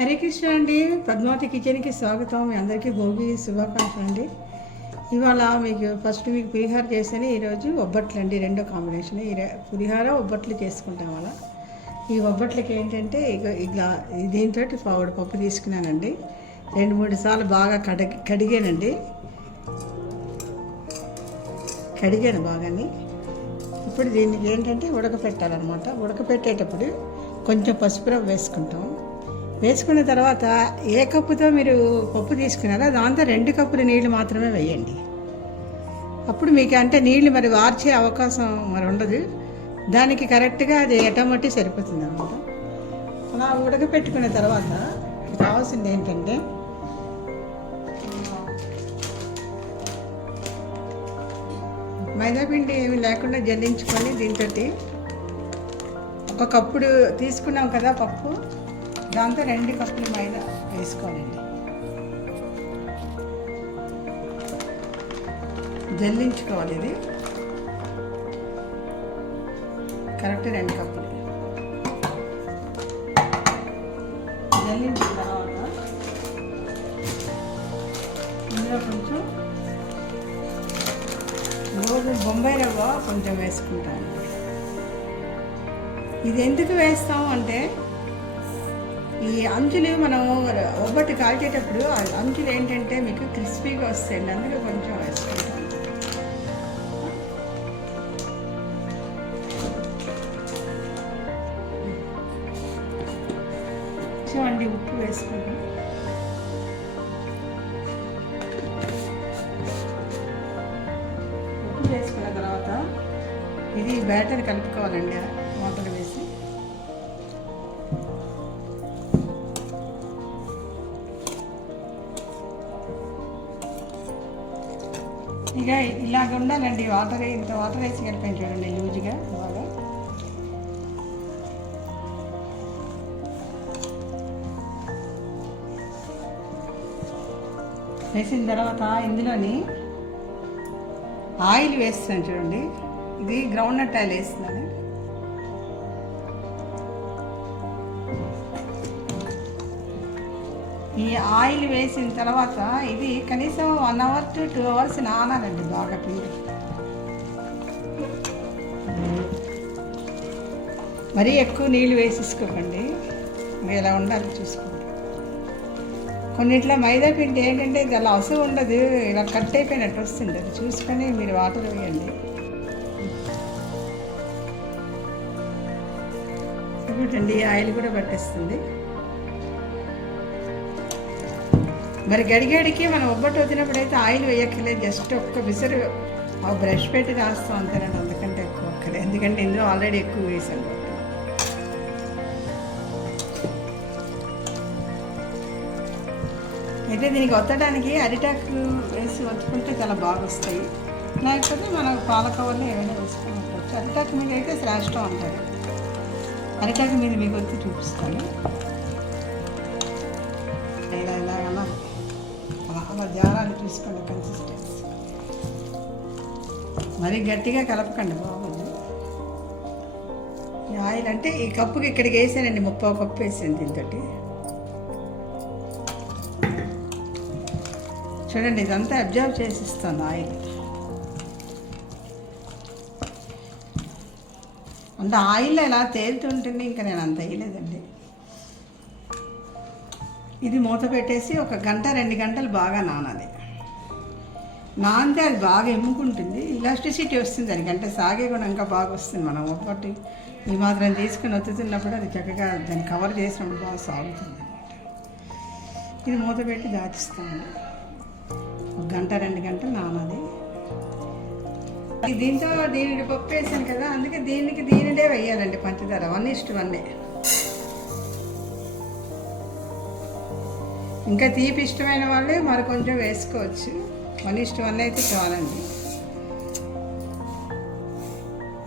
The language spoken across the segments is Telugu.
హరే కృష్ణ అండి. పద్మావతి కిచెన్కి స్వాగతం. మీ అందరికీ భోగి శుభాకాంక్షలు అండి. ఇవాళ మీకు పులిహార చేసాను. ఈరోజు ఒబ్బట్లు అండి, రెండో కాంబినేషన్. పులిహార ఒబ్బట్లు చేసుకుంటాం. అలా ఈ ఒబ్బట్లకి ఏంటంటే ఇలా దీంతో పావుడు పప్పు తీసుకున్నానండి. 2-3 సార్లు బాగా కడిగాను బాగాని. ఇప్పుడు దీనికి ఏంటంటే ఉడకపెట్టాలన్నమాట. ఉడకపెట్టేటప్పుడు కొంచెం పసుపు రవ్వ వేసుకున్న తర్వాత ఏ కప్పుతో మీరు పప్పు తీసుకున్నారో దాంతో 2 కప్పులు నీళ్ళు మాత్రమే వేయండి. అప్పుడు మీకు అంటే నీళ్ళు మరి వార్చే అవకాశం మరి ఉండదు. దానికి కరెక్ట్గా అది ఎటమట్టి సరిపోతుంది అన్నమాట. అలా ఉడకపెట్టుకున్న తర్వాత కావాల్సింది ఏంటంటే మైదాపిండి ఏమి లేకుండా జల్లించుకొని దీంతో ఒక కప్పుడు తీసుకున్నాం కదా పప్పు, దాంతో 2 కప్పులు మైదా వేసుకోవాలండి. జల్లించుకోవాలి. ఇది కరెక్ట్ 2 కప్పులు జల్లించిన తర్వాత ఇందులో కొంచెం బొంబాయి రవ్వ కొంచెం వేసుకుంటాను. ఇది ఎందుకు వేస్తాము అంటే ఈ అంచులు మనం ఒబ్బట్టు కాల్చేటప్పుడు అంచులు ఏంటంటే మీకు క్రిస్పీగా వస్తాయండి, అందుకే కొంచెం వేసుకుంటాం. చూడండి, ఉప్పు వేసుకుంటాం. ఉప్పు వేసుకున్న తర్వాత ఇది బ్యాటర్ కలుపుకోవాలండి. మూతలు వేసి ఇక ఇలాగ ఉండాలండి. ఇంత వాటర్ వేసి కలిపాను చూడండి, లూజ్గా బాగా. వేసిన తర్వాత ఇందులోని ఆయిల్ వేస్తాను చూడండి. ఇది గ్రౌండ్నట్ ఆయిల్ వేస్తున్నాను. ఈ ఆయిల్ వేసిన తర్వాత ఇది కనీసం 1 అవర్ to 2 అవర్స్ నానాలండి బాగా పిండి. మరీ ఎక్కువ నీళ్ళు వేసేసుకోకండి, ఇలా ఉండాలి చూసుకోండి. కొన్నిట్లో మైదా పిండి ఏంటంటే ఇది అలా అసలు ఉండదు, ఇలా కట్ అయిపోయినట్టు వస్తుంది. అది చూసుకొని మీరు వాటర్ వేయండి. ఇంకోటండి, ఆయిల్ కూడా పట్టేస్తుంది. మరి గడిగడికి మనం ఒబ్బట్టు వదిలినప్పుడు అయితే ఆయిల్ వేయక్కర్లేదు. జస్ట్ ఒక్క విసురు బ్రష్ పెట్టి రాస్తాం అంతేనండి, అందుకంటే ఎక్కువ ఒక్కలేదు. ఎందుకంటే ఇందులో ఆల్రెడీ ఎక్కువ వేసాను. అయితే దీనికి ఒత్తడానికి అరిటాకు వేసి ఒత్తుకుంటే చాలా బాగా వస్తాయి. లేకపోతే మనం పాలకవర్లో ఏమైనా వేసుకోవచ్చు. అరిటాకు మీద అయితే శ్రేష్టం అంటారు. అరిటాకు మీద మీకు ఒత్తి చూపిస్తాను. ఇలా అలా అలా జారాలు చూసుకోండి. కన్సిస్టెన్సీ మరీ గట్టిగా కలపకండి, బాగుంది. ఈ ఆయిల్ అంటే ఈ కప్పుకి ఇక్కడికి వేసానండి, 30 కప్పు వేసాను దీంతో. చూడండి, ఇదంతా అబ్జర్వ్ చేసిస్తాను ఆయిల్. అంటే ఆయిల్ ఎలా తేలుతుంటుంది, ఇంకా నేను అంత వేయలేదండి. ఇది మూత పెట్టేసి 1 గంట 2 గంటలు బాగా నానాలి. నానితే అది బాగా ఎమ్ముకుంటుంది, ఇలాస్టిసిటీ వస్తుంది దానికి. అంటే సాగే కూడా ఇంకా బాగా వస్తుంది. మనం ఒకటి ఈ మాత్రం తీసుకుని ఒత్తుతున్నప్పుడు అది చక్కగా దాన్ని కవర్ చేసినప్పుడు బాగా సాగుతుంది అన్నమాట. ఇది మూత పెట్టి దాచిస్తామండి. 1 గంట 2 గంటలు నానాలి. దీంతో దీనిని పప్పు వేసాను కదా, అందుకే దీనినే వేయాలండి పంచదార. 1:1. ఇంకా తీపి ఇష్టమైన వాళ్ళే మరి కొంచెం వేసుకోవచ్చు. 1:1 అయితే చాలండి.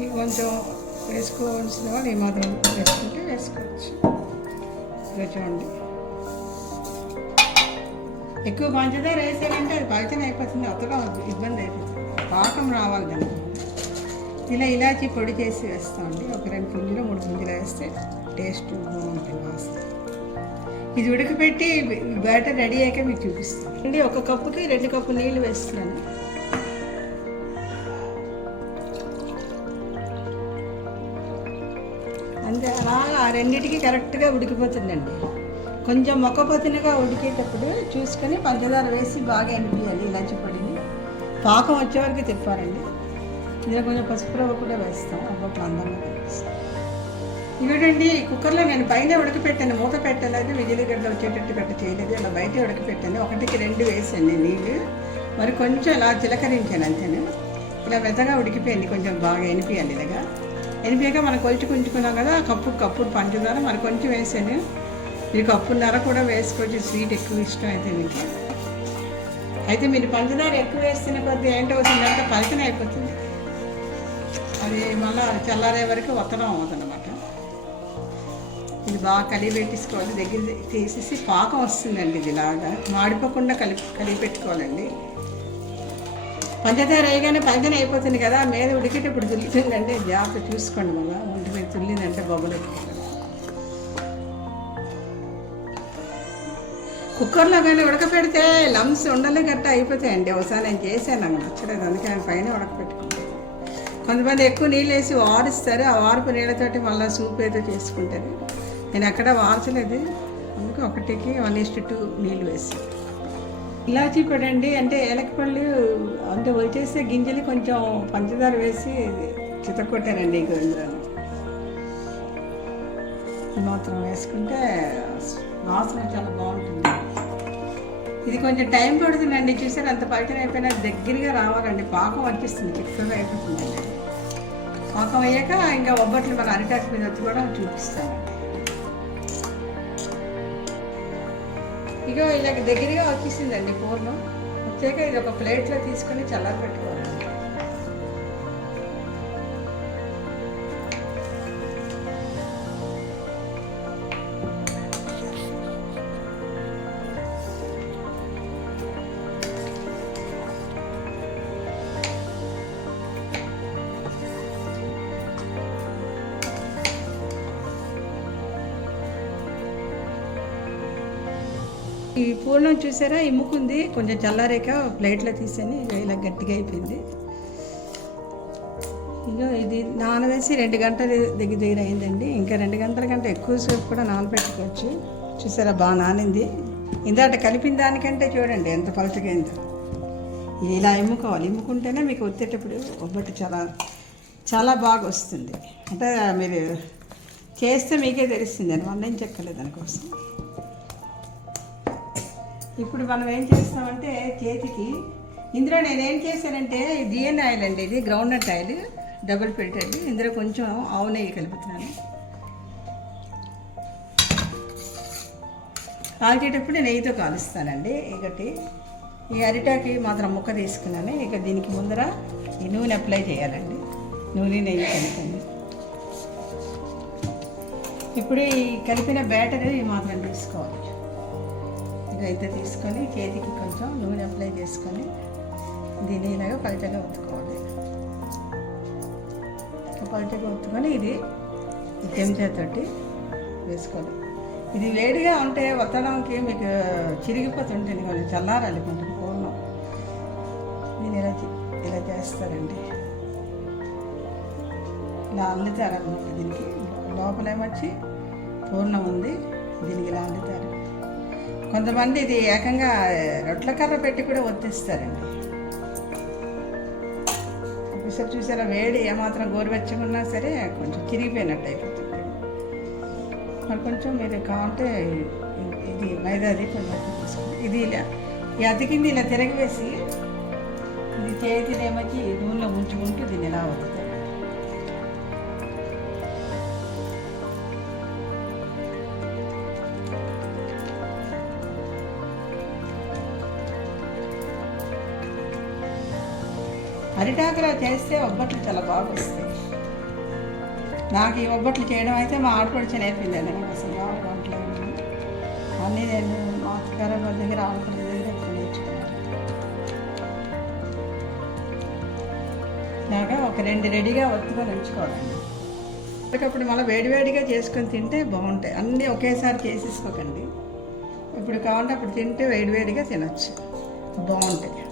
ఇక కొంచెం వేసుకోవాల్సిన వాళ్ళు ఈ మాత్రం వేసుకుంటే వేసుకోవచ్చు. ఇలా చూడండి, ఎక్కువ పంచదార వేసారంటే అది పలచన అయిపోతుంది, అతలో ఇబ్బంది అయిపోతుంది. పాకం రావాలి దానికి. ఇలా ఇలాచి పొడి చేసి వేస్తామండి. 1-2 పుంజులు 3 పుంజులు వేస్తే టేస్ట్ బాగుంటుంది, వాసన. ఇది ఉడకపెట్టి బ్యాటర్ రెడీ అయ్యాక మీకు చూపిస్తాను అండి. 1 కప్పుకి 2 కప్పులు నీళ్ళు వేస్తున్నాను. అంతే, అలాగా ఆ రెండింటికి కరెక్ట్గా ఉడికిపోతుందండి. కొంచెం మొక్కపొత్తినగా ఉడికేటప్పుడు చూసుకొని పంచదార వేసి బాగా ఎనిపియాలి. ఇలాచి పొడిని పాకం వచ్చే వరకు తిప్పారండి. ఇందులో కొంచెం పసుపు రవ్వ కూడా వేస్తాం, అప్పుడు అందంగా కనిపిస్తాం. ఇవిడండి కుక్కర్లో నేను పైన ఉడకపెట్టాను, మూత పెట్టలేదు, విజిలి గడ్డ వచ్చేటట్టు గట్ట చేయలేదు, ఇలా బయట ఉడకపెట్టాను. 1కి 2 వేసాను నీళ్ళు, మరి కొంచెం ఇలా చిలకరించాను అంతేను. ఇలా మెత్తగా ఉడికిపోయింది. కొంచెం బాగా ఎనిపియాలి. ఇలాగా ఎనిపాక మనం కొంచుకున్నాం కదా, కప్పుడు పంచదార మరి కొంచెం వేసాను. మీరు 1.5 కూడా వేసుకోవచ్చు, స్వీట్ ఎక్కువ ఇష్టం అయితే మీకు. అయితే మీరు పంచదార ఎక్కువ వేస్తున్న కొద్దీ ఏంటవుతుందంటే పలకన అయిపోతుంది. అది మళ్ళీ చల్లారే వరకు ఒత్తడం అవుతుంది అన్నమాట. ఇది బాగా కలిపి పెట్టేసుకోవాలి. దగ్గర తీసేసి పాకం వస్తుందండి. ఇది ఇలాగా మాడిపోకుండా కలిపి పెట్టుకోవాలండి. పంచదార వేయగానే పలకన అయిపోతుంది కదా, మీద ఉడికేటప్పుడు తుల్లుతుందండి. జాగ్రత్త చూసుకోండి. మళ్ళీ ఒంటి మీద తుల్లిందంటే బొబ్బలు. కుక్కర్లో కానీ ఉడకపెడితే లమ్స్ ఉండలే గట్ట అయిపోతాయండి. ఒకసారి నేను చేశాను, నాకు నచ్చలేదు, అందుకే నేను పైన ఉడకపెట్టుకుంటాను. కొంతమంది ఎక్కువ నీళ్ళు వేసి వారుస్తారు, ఆ వార్పు నీళ్ళతోటి మళ్ళీ సూప్ ఏదో చేసుకుంటారు. నేను ఎక్కడ వార్చలేదు, అందుకే 1కి 1:2 నీళ్ళు వేసి. ఇలాచీ పొడి అండి, అంటే ఏలకపళ్ళు అంటే వచ్చేస్తే గింజలు కొంచెం పంచదార వేసి చితకొట్టానండి. మాత్రం వేసుకుంటే వాసన చాలా బాగుంటుంది. ఇది కొంచెం టైం పడుతుందండి. చూసారు అంత పలచన అయిపోయినా దగ్గరగా రావాలండి. పాకం వచ్చేస్తుంది, చిక్కగా అయిపోతుందండి. పాకం అయ్యాక ఇంకా ఒబ్బట్లు మన అరిటాకు మీద వచ్చి కూడా చూపిస్తానండి. ఇక ఇలా దగ్గరగా వచ్చేసిందండి పూర్ణం. వచ్చాక ఇది ఒక ప్లేట్లో తీసుకొని చల్లారి పెట్టుకోవాలండి. ఈ పూర్ణం చూసారా ఇమ్ముకుంది, కొంచెం చల్లారాక ప్లేట్లో తీసాను. ఇలా గట్టిగా అయిపోయింది. ఇక ఇది నానవేసి 2 గంటలు దగ్గర అయిందండి. ఇంకా 2 గంటల కంటే ఎక్కువ సేపు కూడా నానబెట్టుకోవచ్చు. చూసారా బాగా నానింది. ఇందాట కలిపిన దానికంటే చూడండి ఎంత పలచగా అయిందో. ఇది ఇలా ఇమ్ముకోవాలి. ఇమ్ముకుంటేనే మీకు వచ్చేటప్పుడు ఒబ్బట్టు చాలా బాగా వస్తుంది. అంటే మీరు చేస్తే మీకే తెలుస్తుంది అని మనం ఏం చెక్కలేదు దానికోసం. ఇప్పుడు మనం ఏం చేస్తామంటే చేతికి ఇందులో నేనేం చేశానంటే DNA ఆయిల్ అండి, ఇది గ్రౌండ్నట్ ఆయిల్ డబుల్ ఫిల్టర్డ్. ఇందులో కొంచెం ఆవు నెయ్యి కలుపుతున్నాను. కాల్చేటప్పుడు నెయ్యితో కాలుస్తానండి. ఒకటి ఈ అరిటాకి మాత్రం ముక్క తీసుకున్నాను. ఇక దీనికి ముందర ఈ నూనె అప్లై చేయాలండి. నూనె నెయ్యి కలిపండి. ఇప్పుడు ఈ కలిపిన బ్యాటర్ ఈ మాత్రం తీసుకోవాలి. ఇక ఇంత తీసుకొని చేతికి కొంచెం నూనె అప్లై చేసుకొని దీన్ని ఇలాగా పలచగా ఒత్తుకోవాలి. పలచగా ఒత్తుకొని ఇది చెంచాతోటి వేసుకోవాలి. ఇది వేడిగా ఉంటే ఒత్తడానికి మీకు చిరిగిపోతుంటుంది, కొంచెం చల్లారాలి కొంచెం పూర్ణం. దీన్ని ఇలా చేస్తారండి. ఇలా అల్లుతారన్నమాట. దీనికి లోపలేమొచ్చి పూర్ణం ఉంది, దీనికి ఇలా అల్లుతారు. కొంతమంది ఇది ఏకంగా రొట్టెల కర్ర పెట్టి కూడా ఒత్తిస్తారండి. ఒకసారి చూసారా వేడి ఏమాత్రం గోరువెచ్చగా ఉన్నా సరే కొంచెం చిరిగిపోయినట్టు అయిపోతుంది. మరి కొంచెం మీరు కావాలంటే ఇది మైదాది కొంచెం తీసుకోండి. ఇది ఇలా ఈ అతికింది ఇలా తిరగవేసి ఇది చేతినేమొచ్చి నూనెలో ఉంచుకుంటూ దీన్ని ఇలా అవుతుంది. అరిటాకులో చేస్తే ఒబ్బట్లు చాలా బాగా వస్తాయి. నాకు ఈ ఒబ్బట్లు చేయడం అయితే మా ఆడపడిచి నేర్పిందండి. నాకు అసలు బాగా వంటలు అన్నీ నేను మా అత్తగారు వాళ్ళ దగ్గర ఆడపడి దగ్గర ఎక్కువ నేర్చుకున్నాను. ఇలాగా ఒక 2 రెడీగా ఒత్తుకొని ఉంచుకోవాలండి. అప్పటికప్పుడు మళ్ళీ వేడివేడిగా చేసుకొని తింటే బాగుంటాయి. అన్నీ ఒకేసారి చేసేసుకోకండి. ఇప్పుడు కావాలంటే అప్పుడు తింటే వేడివేడిగా తినచ్చు, బాగుంటాయి.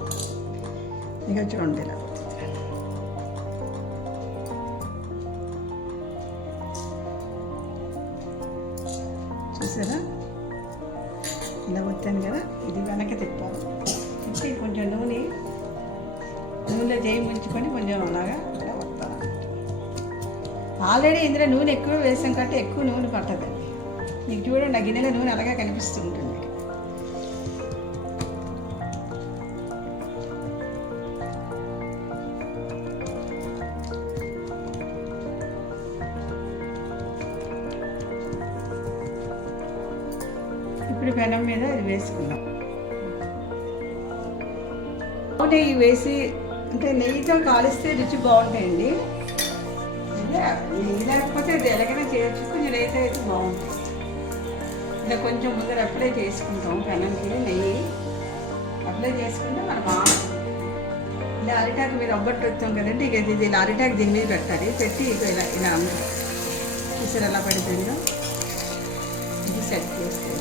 ఇక చూడండి ఇలా చూసారా, ఇలా వచ్చాను కదా, ఇది వెనక్కి తిప్పాలి. తిప్పి కొంచెం నూనెలో చేయి ముంచుకొని కొంచెం అలాగా ఇలా వస్తాను. ఆల్రెడీ ఇందులో నూనె ఎక్కువ వేసాం కాబట్టి ఎక్కువ నూనె పట్టదండి. మీకు చూడండి, ఆ గిన్నెలో నూనె అలాగా కనిపిస్తుంటుంది. ఇప్పుడు పెనం మీద ఇది వేసుకుందాం. నెయ్యి వేసి, అంటే నెయ్యితో కాలిస్తే రుచి బాగుంటాయండి. నెయ్యి లేకపోతే ఇది ఎలాగైనా చేయొచ్చు, కొంచెం నెయ్యితో అయితే బాగుంటుంది. ఇలా కొంచెం ముందర అప్లై చేసుకుంటాం పెనంకి, నెయ్యి అప్లై చేసుకుంటే మనం బాగుంటుంది. ఇలా అరిటాకు మీరు అబ్బట్టు వచ్చాం కదండి, ఇక ఇది ఇలా అరిటాకు దీని మీద పెట్టాలి. పెట్టి ఇలా ఇలా చూసారు ఎలా పడిపోయిందో, ఇది సెట్ చేస్తే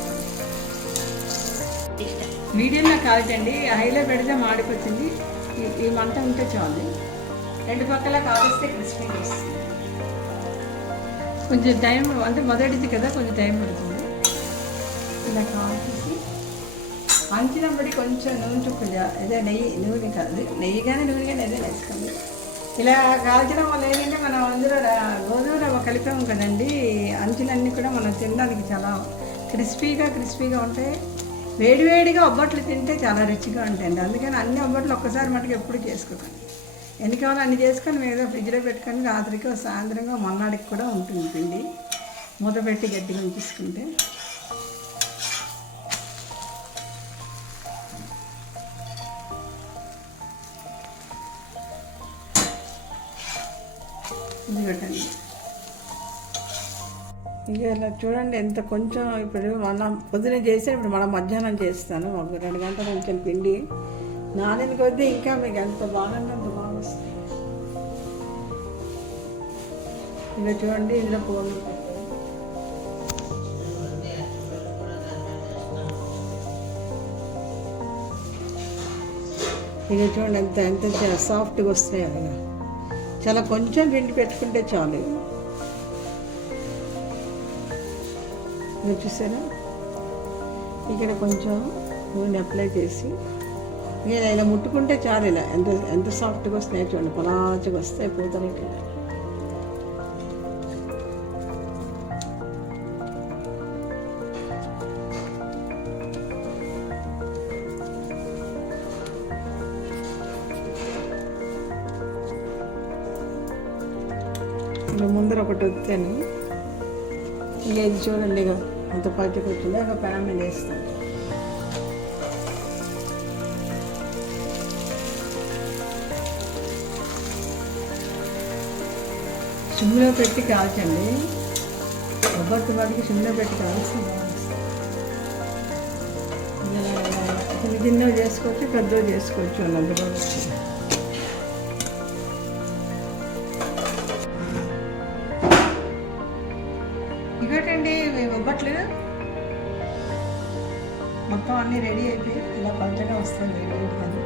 మీడియంలో కాల్చండి. హైలో పెడితే మాడిపోతుంది. ఈ మంట ఉంటే చాలు. రెండు పక్కల కాలిస్తే క్రిస్పీగా వస్తుంది. కొంచెం టైం, అంటే మొదటిది కదా, కొంచెం టైం పడుతుంది. ఇలా కాల్చేసి అంచినప్పటి కొంచెం నూనె చుక్కగా, అదే నూనె కాదు, నెయ్యి కానీ నూనె కానీ అదే వేసుకోండి. ఇలా కాల్చడం వల్ల ఏంటంటే మనం అందులో గోధుమ రవ్వ కలిపాము కదండి, అంచులన్నీ కూడా మనం తినడానికి చాలా క్రిస్పీగా ఉంటాయి. వేడివేడిగా ఒబ్బట్లు తింటే చాలా రుచిగా ఉంటాయండి. అందుకని అన్ని ఒబ్బట్లు ఒక్కసారి మటుకు ఎప్పుడు చేసుకోకండి. ఎన్ని కావాలో అన్ని చేసుకొని మీరు ఫ్రిడ్జ్లో పెట్టుకొని రాత్రికి సాయంత్రంగా మొన్నటికి కూడా ఉంటుంది పిండి. మూత పెట్టి గట్టిగా ఉంచుకుంటే ఇది పెట్టండి. ఇక ఇలా చూడండి ఎంత కొంచెం. ఇప్పుడు మనం పొద్దున చేసి ఇప్పుడు మనం మధ్యాహ్నం చేస్తాను. ఒక 2 గంటల కొంచెం పిండి నానిన కొద్దీ ఇంకా మీకు ఎంత బాగుంది, అంత బాగా వస్తుంది. ఇలా చూడండి, ఇందులో పోలు ఇక చూడండి ఎంత సాఫ్ట్గా వస్తాయి. అలాగా చాలా కొంచెం పిండి పెట్టుకుంటే చాలు. మీరు చూసారా, ఇక్కడ కొంచెం నూనె అప్లై చేసి నేను ఇలా ముట్టుకుంటే చాలు. ఇలా ఎంత సాఫ్ట్గా వస్తున్నాయి చూడండి, పలాచగా వస్తాయి పూతలు. ఇక్కడ ఇలా ముందర ఒకటి వచ్చాను. ఇక ఇది చూడండి, ఇక అంత పచ్చికి వచ్చింది. ఒక పెనం మీద వేస్తాను. సిమ్లో పెట్టి కాల్చండి. ఒబ్బట్టు వాటికి సిమ్లో పెట్టి కాల్చి చిన్న చిన్నవి చేసుకోవచ్చు, పెద్దవి చేసుకోవచ్చు. అందులో ఇవ్వటండి ఒబ్బట్లు మొత్తం అన్నీ రెడీ అయిపోయి ఇలా పలచగా వస్తుంది వేడివేడిగా.